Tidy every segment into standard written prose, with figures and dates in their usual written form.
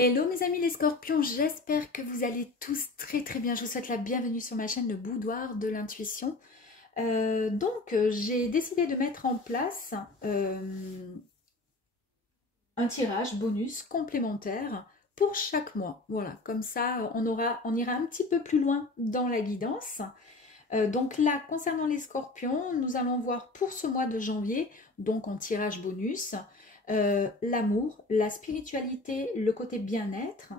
Hello mes amis les scorpions, j'espère que vous allez tous très très bien. Je vous souhaite la bienvenue sur ma chaîne Le Boudoir de l'Intuition. J'ai décidé de mettre en place un tirage bonus complémentaire pour chaque mois. Voilà, comme ça on ira un petit peu plus loin dans la guidance. Donc là, concernant les scorpions, nous allons voir pour ce mois de janvier, donc en tirage bonus, l'amour, la spiritualité, le côté bien-être,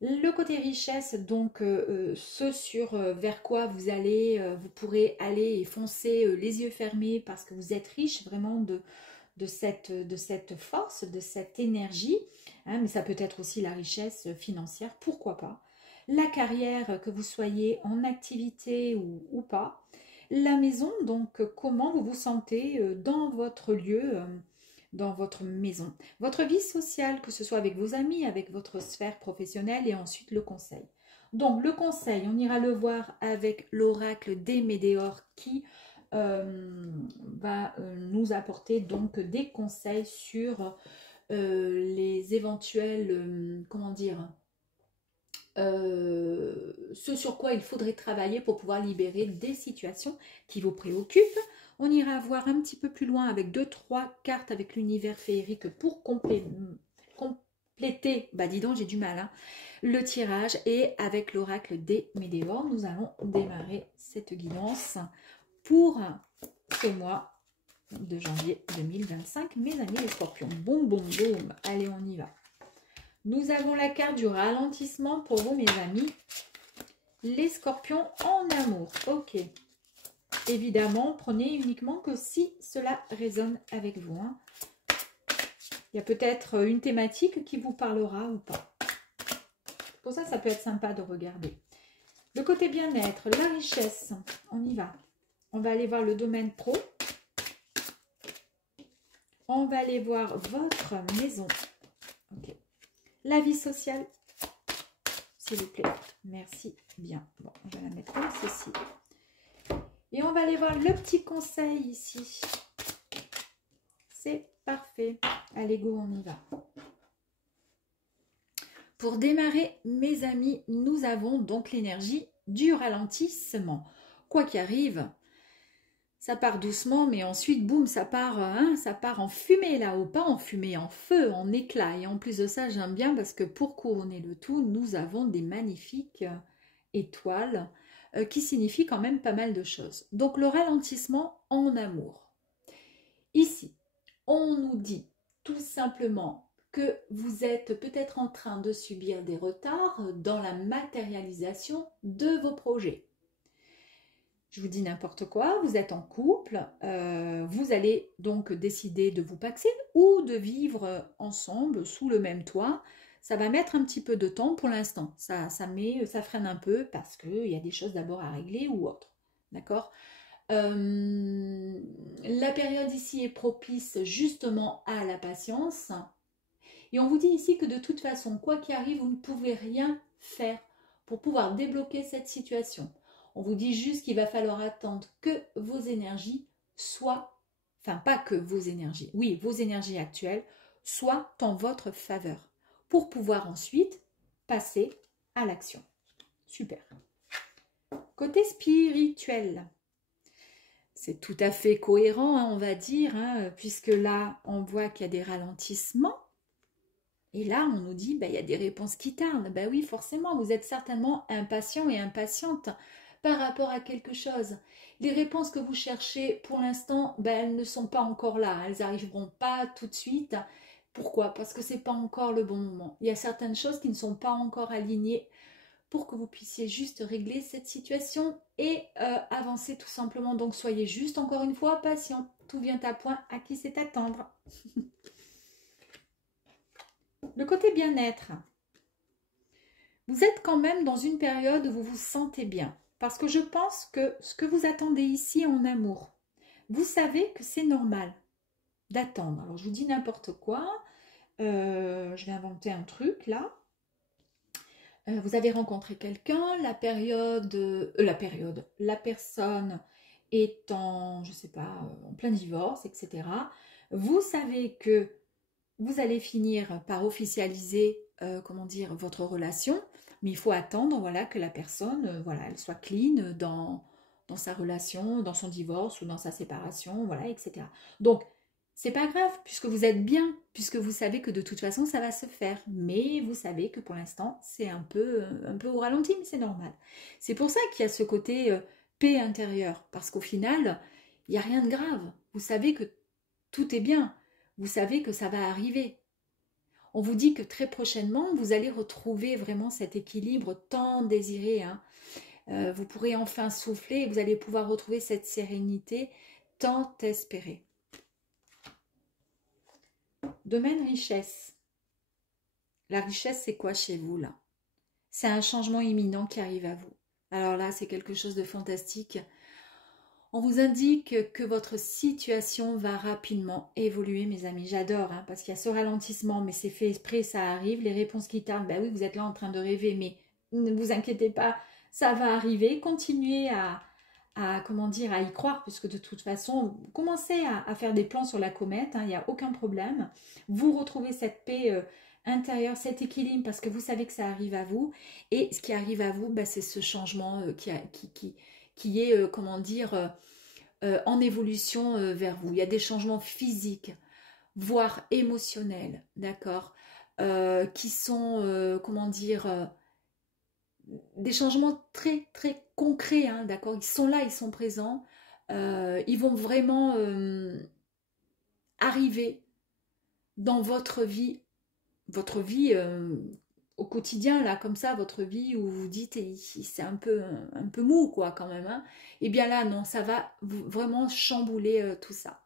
le côté richesse, donc ce sur vers quoi vous pourrez aller et foncer les yeux fermés parce que vous êtes riche vraiment de cette force, de cette énergie, hein, mais ça peut être aussi la richesse financière, pourquoi pas. La carrière, que vous soyez en activité ou pas. La maison, donc comment vous vous sentez dans votre lieu, dans votre maison. Votre vie sociale, que ce soit avec vos amis, avec votre sphère professionnelle et ensuite le conseil. Donc le conseil, on ira le voir avec l'oracle des Médéors qui va nous apporter donc des conseils sur les éventuels, comment dire, ce sur quoi il faudrait travailler pour pouvoir libérer des situations qui vous préoccupent. On ira voir un petit peu plus loin avec 2-3 cartes avec l'univers féerique pour compléter, bah dis donc j'ai du mal, hein, le tirage. Et avec l'oracle des Médéors, nous allons démarrer cette guidance pour ce mois de janvier 2025, mes amis les scorpions. Boum, boum, boum. Allez, on y va. Nous avons la carte du ralentissement pour vous, mes amis. Les scorpions en amour. Ok. Évidemment, prenez uniquement que si cela résonne avec vous. Hein. Il y a peut-être une thématique qui vous parlera ou pas. Pour ça, ça peut être sympa de regarder. Le côté bien-être, la richesse. On y va. On va aller voir le domaine pro. On va aller voir votre maison. Ok. La vie sociale, s'il vous plaît. Merci bien. Bon, je vais la mettre comme ceci. Et on va aller voir le petit conseil ici. C'est parfait. Allez, go, on y va. Pour démarrer, mes amis, nous avons donc l'énergie du ralentissement. Quoi qu'il arrive, ça part doucement, mais ensuite, boum, ça part en fumée là-haut. Pas en fumée, en feu, en éclat. Et en plus de ça, j'aime bien parce que pour couronner le tout, nous avons des magnifiques étoiles qui signifient quand même pas mal de choses. Donc, le ralentissement en amour. Ici, on nous dit tout simplement que vous êtes peut-être en train de subir des retards dans la matérialisation de vos projets. Je vous dis n'importe quoi, vous êtes en couple, vous allez donc décider de vous paxer ou de vivre ensemble sous le même toit. Ça va mettre un petit peu de temps pour l'instant. Ça freine un peu parce qu'il y a des choses d'abord à régler ou autre. D'accord ? La période ici est propice justement à la patience. Et on vous dit ici que de toute façon, quoi qu'il arrive, vous ne pouvez rien faire pour pouvoir débloquer cette situation. On vous dit juste qu'il va falloir attendre que vos énergies soient, enfin pas que vos énergies, oui, vos énergies actuelles soient en votre faveur pour pouvoir ensuite passer à l'action. Super. Côté spirituel, c'est tout à fait cohérent, hein, on va dire, hein, puisque là, on voit qu'il y a des ralentissements. Et là, on nous dit, il y a des réponses qui tardent. Ben oui, forcément, vous êtes certainement impatient et impatiente par rapport à quelque chose. Les réponses que vous cherchez, pour l'instant, elles ne sont pas encore là. Elles n'arriveront pas tout de suite. Pourquoi? Parce que ce n'est pas encore le bon moment. Il y a certaines choses qui ne sont pas encore alignées pour que vous puissiez juste régler cette situation et avancer tout simplement. Donc, soyez juste, encore une fois, patient. Tout vient à point, à qui c'est attendre. Le côté bien-être. Vous êtes quand même dans une période où vous vous sentez bien. Parce que je pense que ce que vous attendez ici en amour, vous savez que c'est normal d'attendre. Alors, je vous dis n'importe quoi. Je vais inventer un truc, là. Vous avez rencontré quelqu'un, la personne est en, je sais pas, en plein divorce, etc. Vous savez que vous allez finir par officialiser comment dire, votre relation, mais il faut attendre, voilà, que la personne, voilà, elle soit clean dans sa relation, dans son divorce ou dans sa séparation, voilà, etc. Donc, c'est pas grave, puisque vous êtes bien, puisque vous savez que de toute façon, ça va se faire. Mais vous savez que pour l'instant, c'est un peu au ralenti, mais c'est normal. C'est pour ça qu'il y a ce côté paix intérieure, parce qu'au final, il n'y a rien de grave. Vous savez que tout est bien. Vous savez que ça va arriver. On vous dit que très prochainement, vous allez retrouver vraiment cet équilibre tant désiré, hein. Vous pourrez enfin souffler et vous allez pouvoir retrouver cette sérénité tant espérée. Domaine richesse. La richesse, c'est quoi chez vous là? C'est un changement imminent qui arrive à vous. Alors là, c'est quelque chose de fantastique. On vous indique que votre situation va rapidement évoluer, mes amis. J'adore, hein, parce qu'il y a ce ralentissement, mais c'est fait exprès, ça arrive. Les réponses qui tardent, ben oui, vous êtes là en train de rêver, mais ne vous inquiétez pas, ça va arriver. Continuez comment dire, à y croire, puisque de toute façon, commencez à faire des plans sur la comète, hein, il n'y a aucun problème. Vous retrouvez cette paix intérieure, cet équilibre, parce que vous savez que ça arrive à vous. Et ce qui arrive à vous, ben, c'est ce changement qui est, comment dire, en évolution vers vous. Il y a des changements physiques, voire émotionnels, d'accord, qui sont, comment dire, des changements très, très concrets, hein, d'accord. Ils sont là, ils sont présents. Ils vont vraiment arriver dans votre vie au quotidien, là, comme ça, votre vie où vous dites, c'est un peu mou, quoi, quand même, hein. Et bien là, non, ça va vraiment chambouler tout ça.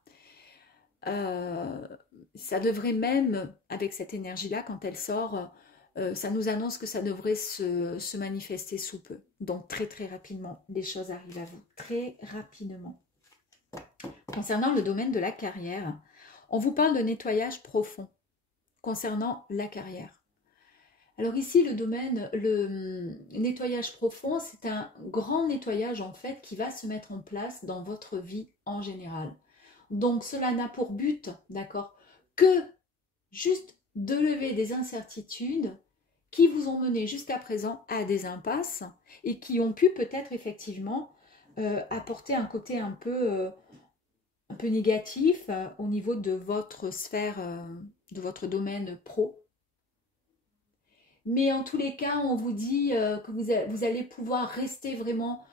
Ça devrait même, avec cette énergie-là, quand elle sort, ça nous annonce que ça devrait se manifester sous peu. Donc, très, très rapidement, les choses arrivent à vous. Très rapidement. Concernant le domaine de la carrière, on vous parle de nettoyage profond concernant la carrière. Alors ici, le nettoyage profond, c'est un grand nettoyage en fait qui va se mettre en place dans votre vie en général. Donc cela n'a pour but, d'accord, que juste de lever des incertitudes qui vous ont mené jusqu'à présent à des impasses et qui ont pu peut-être effectivement apporter un côté un peu négatif au niveau de votre sphère, de votre domaine pro. Mais en tous les cas, on vous dit que vous allez pouvoir rester vraiment,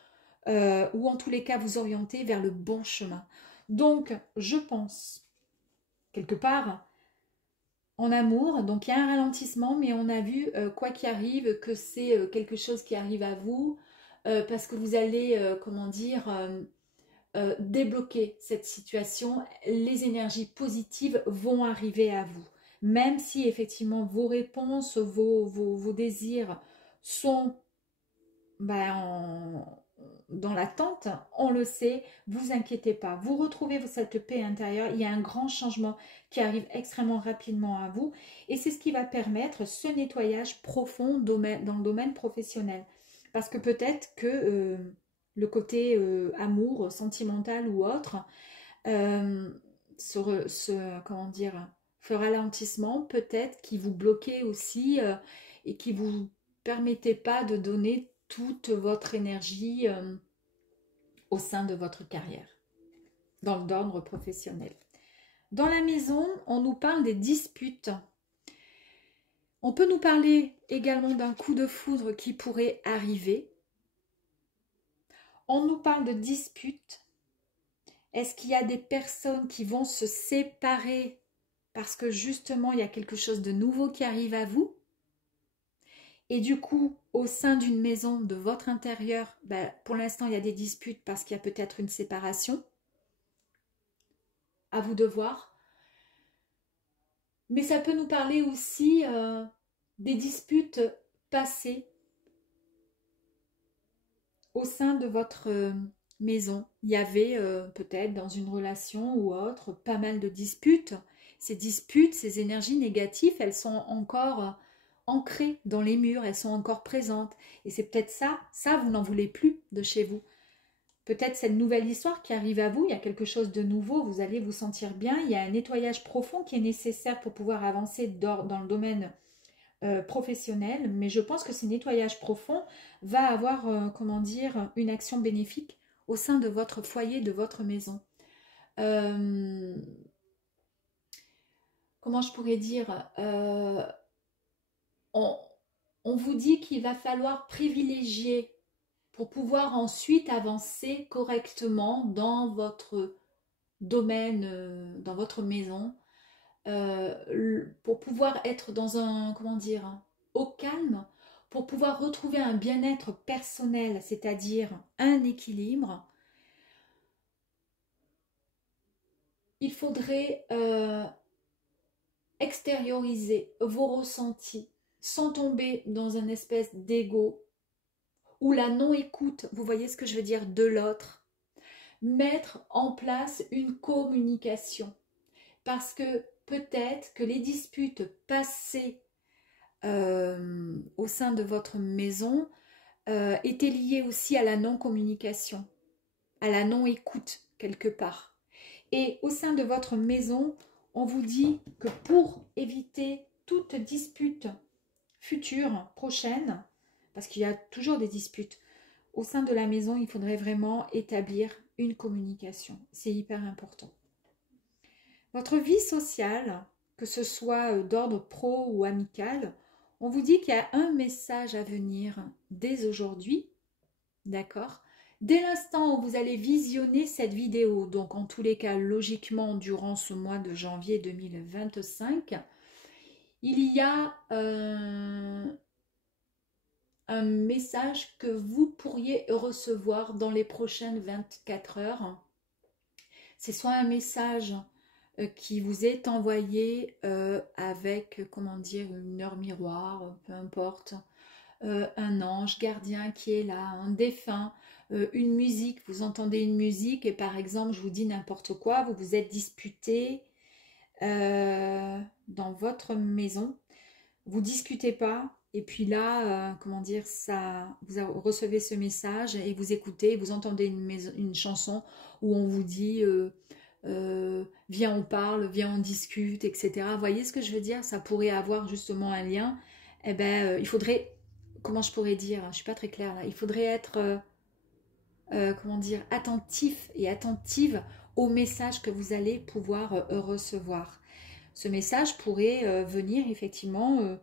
ou en tous les cas vous orienter vers le bon chemin. Donc, je pense, quelque part, en amour, donc il y a un ralentissement, mais on a vu, quoi qu'il arrive, que c'est quelque chose qui arrive à vous, parce que vous allez, comment dire, débloquer cette situation. Les énergies positives vont arriver à vous. Même si effectivement vos réponses, vos désirs sont dans l'attente, on le sait, vous inquiétez pas. Vous retrouvez cette paix intérieure, il y a un grand changement qui arrive extrêmement rapidement à vous et c'est ce qui va permettre ce nettoyage profond dans le domaine professionnel. Parce que peut-être que le côté amour, sentimental ou autre, comment dire, ce ralentissement peut-être qui vous bloquait aussi et qui vous permettait pas de donner toute votre énergie au sein de votre carrière, dans l'ordre professionnel. Dans la maison, on nous parle des disputes. On peut nous parler également d'un coup de foudre qui pourrait arriver. On nous parle de disputes. Est-ce qu'il y a des personnes qui vont se séparer parce que justement il y a quelque chose de nouveau qui arrive à vous? Et du coup, au sein d'une maison, de votre intérieur, pour l'instant il y a des disputes parce qu'il y a peut-être une séparation. À vous de voir. Mais ça peut nous parler aussi des disputes passées au sein de votre maison. Il y avait peut-être dans une relation ou autre pas mal de disputes. Ces disputes, ces énergies négatives, elles sont encore ancrées dans les murs, elles sont encore présentes. Et c'est peut-être ça vous n'en voulez plus de chez vous. Peut-être cette nouvelle histoire qui arrive à vous, il y a quelque chose de nouveau, vous allez vous sentir bien. Il y a un nettoyage profond qui est nécessaire pour pouvoir avancer dans le domaine professionnel, mais je pense que ce nettoyage profond va avoir, comment dire, une action bénéfique au sein de votre foyer, de votre maison. Comment je pourrais dire, on, on vous dit qu'il va falloir privilégier pour pouvoir ensuite avancer correctement dans votre domaine, dans votre maison, pour pouvoir être dans un, comment dire, au calme, pour pouvoir retrouver un bien-être personnel, c'est-à-dire un équilibre. Il faudrait extérioriser vos ressentis sans tomber dans une espèce d'ego ou la non-écoute, vous voyez ce que je veux dire, de l'autre. Mettre en place une communication. Parce que peut-être que les disputes passées au sein de votre maison étaient liées aussi à la non-communication, à la non-écoute quelque part. Et au sein de votre maison, on vous dit que pour éviter toute dispute future, prochaine, parce qu'il y a toujours des disputes, au sein de la maison, il faudrait vraiment établir une communication. C'est hyper important. Votre vie sociale, que ce soit d'ordre pro ou amical, on vous dit qu'il y a un message à venir dès aujourd'hui, d'accord? Dès l'instant où vous allez visionner cette vidéo, donc en tous les cas, logiquement, durant ce mois de janvier 2025, il y a un message que vous pourriez recevoir dans les prochaines 24 heures. C'est soit un message qui vous est envoyé avec, comment dire, une heure miroir, peu importe, un ange gardien qui est là, un défunt, une musique, vous entendez une musique et par exemple, je vous dis n'importe quoi, vous vous êtes disputé dans votre maison, vous discutez pas, et puis là, comment dire, ça, vous recevez ce message et vous écoutez, vous entendez une chanson où on vous dit viens on parle, viens on discute, etc. Vous voyez ce que je veux dire? Ça pourrait avoir justement un lien. Eh ben, il faudrait, comment je pourrais dire? Je ne suis pas très claire là. Il faudrait être, comment dire, attentif et attentive au message que vous allez pouvoir recevoir. Ce message pourrait venir effectivement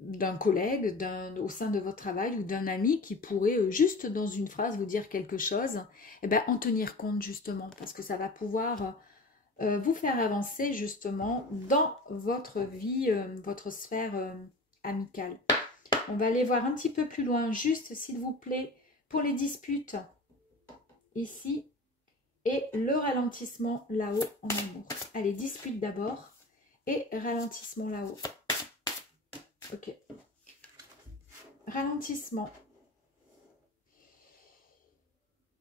d'un collègue, au sein de votre travail ou d'un ami qui pourrait juste dans une phrase vous dire quelque chose, et ben, en tenir compte justement parce que ça va pouvoir vous faire avancer justement dans votre vie, votre sphère amicale. On va aller voir un petit peu plus loin, juste s'il vous plaît, pour les disputes ici et le ralentissement là-haut en amour. Allez, dispute d'abord et ralentissement là-haut. Ok. Ralentissement.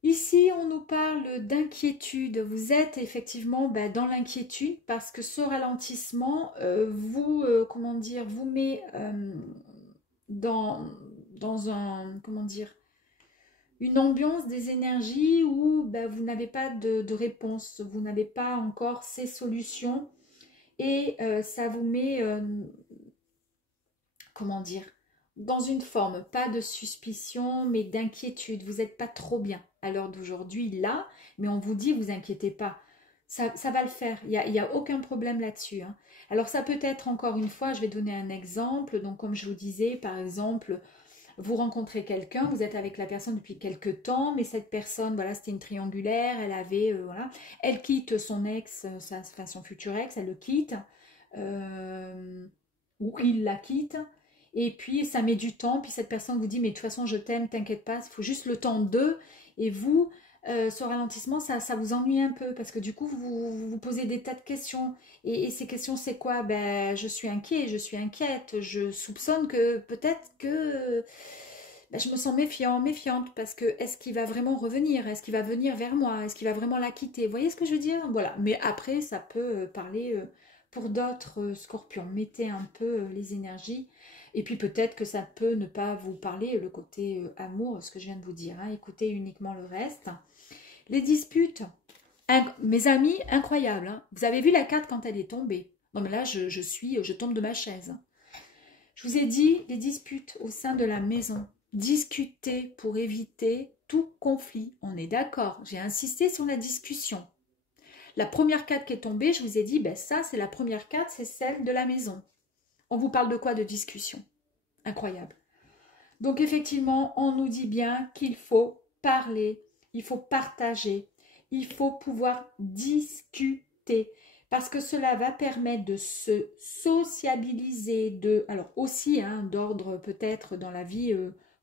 Ici, on nous parle d'inquiétude. Vous êtes effectivement dans l'inquiétude parce que ce ralentissement comment dire, vous met dans un, comment dire, une ambiance des énergies où vous n'avez pas de réponse, vous n'avez pas encore ces solutions et ça vous met, comment dire, dans une forme, pas de suspicion, mais d'inquiétude. Vous n'êtes pas trop bien à l'heure d'aujourd'hui, là, mais on vous dit, vous inquiétez pas. Ça va le faire, il y a aucun problème là-dessus. Hein. Alors ça peut être, encore une fois, je vais donner un exemple. Donc comme je vous disais, par exemple, vous rencontrez quelqu'un, vous êtes avec la personne depuis quelques temps, mais cette personne, voilà, c'était une triangulaire, elle avait, voilà, elle quitte son ex, son futur ex, elle le quitte, ou il la quitte, et puis ça met du temps, puis cette personne vous dit, mais de toute façon, je t'aime, t'inquiète pas, il faut juste le temps d'eux, et vous, ce ralentissement, ça vous ennuie un peu, parce que du coup, vous vous posez des tas de questions, et ces questions, c'est quoi? Ben, je suis inquiet, je suis inquiète, je soupçonne que peut-être que je me sens méfiant, méfiante, parce que est-ce qu'il va vraiment revenir? Est-ce qu'il va venir vers moi? Est-ce qu'il va vraiment la quitter? Vous voyez ce que je veux dire? Voilà, mais après, ça peut parler pour d'autres scorpions. Mettez un peu les énergies, et puis peut-être que ça peut ne pas vous parler, le côté amour, ce que je viens de vous dire. Hein. Écoutez uniquement le reste. Les disputes, mes amis, incroyable. Hein. Vous avez vu la carte quand elle est tombée. Non mais là, je tombe de ma chaise. Je vous ai dit, les disputes au sein de la maison. Discuter pour éviter tout conflit. On est d'accord. J'ai insisté sur la discussion. La première carte qui est tombée, je vous ai dit, ben ça, c'est la première carte, c'est celle de la maison. On vous parle de quoi? De discussion. Incroyable. Donc effectivement, on nous dit bien qu'il faut parler, il faut partager, il faut pouvoir discuter. Parce que cela va permettre de se sociabiliser, alors aussi d'ordre peut-être dans la vie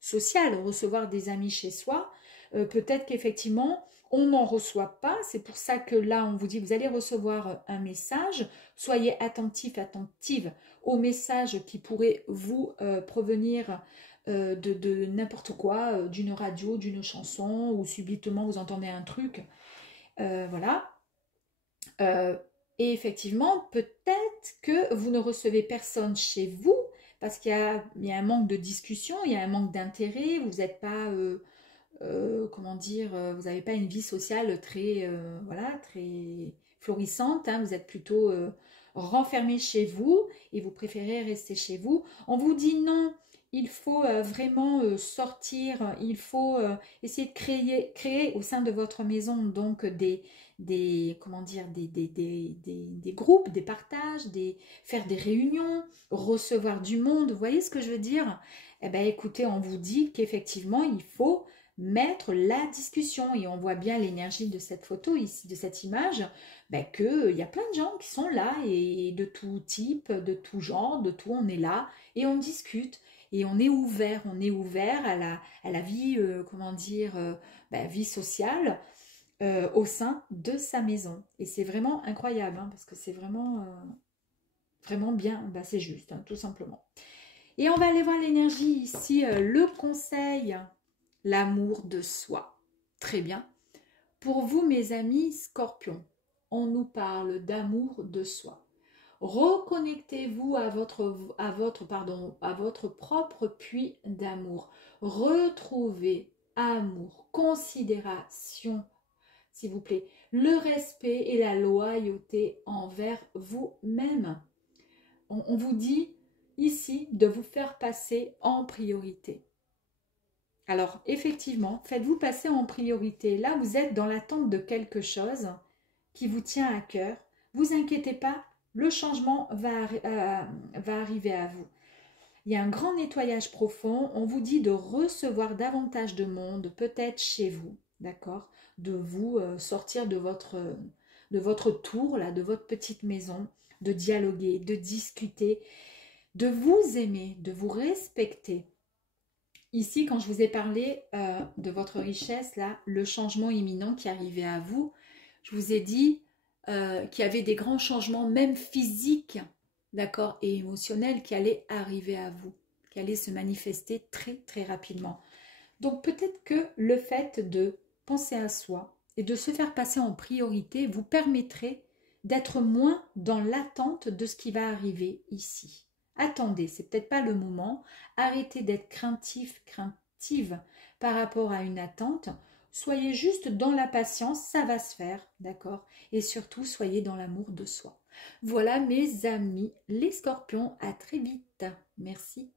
sociale, recevoir des amis chez soi. Peut-être qu'effectivement, on n'en reçoit pas. C'est pour ça que là, on vous dit, vous allez recevoir un message. Soyez attentifs, attentives aux messages qui pourraient vous provenir de n'importe quoi, d'une radio, d'une chanson, ou subitement vous entendez un truc. Voilà. Et effectivement, peut-être que vous ne recevez personne chez vous parce qu'il y a un manque de discussion, il y a un manque d'intérêt, vous n'êtes pas, comment dire, vous n'avez pas une vie sociale très, voilà, très florissante, vous êtes plutôt renfermé chez vous et vous préférez rester chez vous. On vous dit non, il faut vraiment sortir, il faut essayer de créer au sein de votre maison donc comment dire, des groupes, des partages, faire des réunions, recevoir du monde. Vous voyez ce que je veux dire? Eh bien, écoutez, on vous dit qu'effectivement, il faut mettre la discussion. Et on voit bien l'énergie de cette photo ici, de cette image, qu'il y a plein de gens qui sont là, et de tout type, de tout genre, de tout, on est là, et on discute. Et on est ouvert à la vie, comment dire, vie sociale, au sein de sa maison. Et c'est vraiment incroyable, parce que c'est vraiment, vraiment bien, c'est juste, tout simplement. Et on va aller voir l'énergie ici, le conseil, l'amour de soi. Très bien. Pour vous, mes amis Scorpions, on nous parle d'amour de soi. Reconnectez-vous à votre propre puits d'amour. Retrouvez amour, considération, s'il vous plaît, le respect et la loyauté envers vous-même. On vous dit ici de vous faire passer en priorité. Alors, effectivement, faites-vous passer en priorité. Là, vous êtes dans l'attente de quelque chose qui vous tient à cœur. Vous inquiétez pas, le changement va arriver à vous. Il y a un grand nettoyage profond. On vous dit de recevoir davantage de monde, peut-être chez vous, d'accord? De vous sortir de votre tour, là, de votre petite maison, de dialoguer, de discuter, de vous aimer, de vous respecter. Ici, quand je vous ai parlé de votre richesse, là, le changement imminent qui arrivait à vous, je vous ai dit qu'il y avait des grands changements, même physiques, d'accord, et émotionnels qui allaient arriver à vous, qui allaient se manifester très, très rapidement. Donc, peut-être que le fait de penser à soi et de se faire passer en priorité vous permettrait d'être moins dans l'attente de ce qui va arriver ici. Attendez, c'est peut-être pas le moment. Arrêtez d'être craintive par rapport à une attente. Soyez juste dans la patience, ça va se faire, d'accord? Et surtout, soyez dans l'amour de soi. Voilà mes amis, les Scorpions, à très vite. Merci.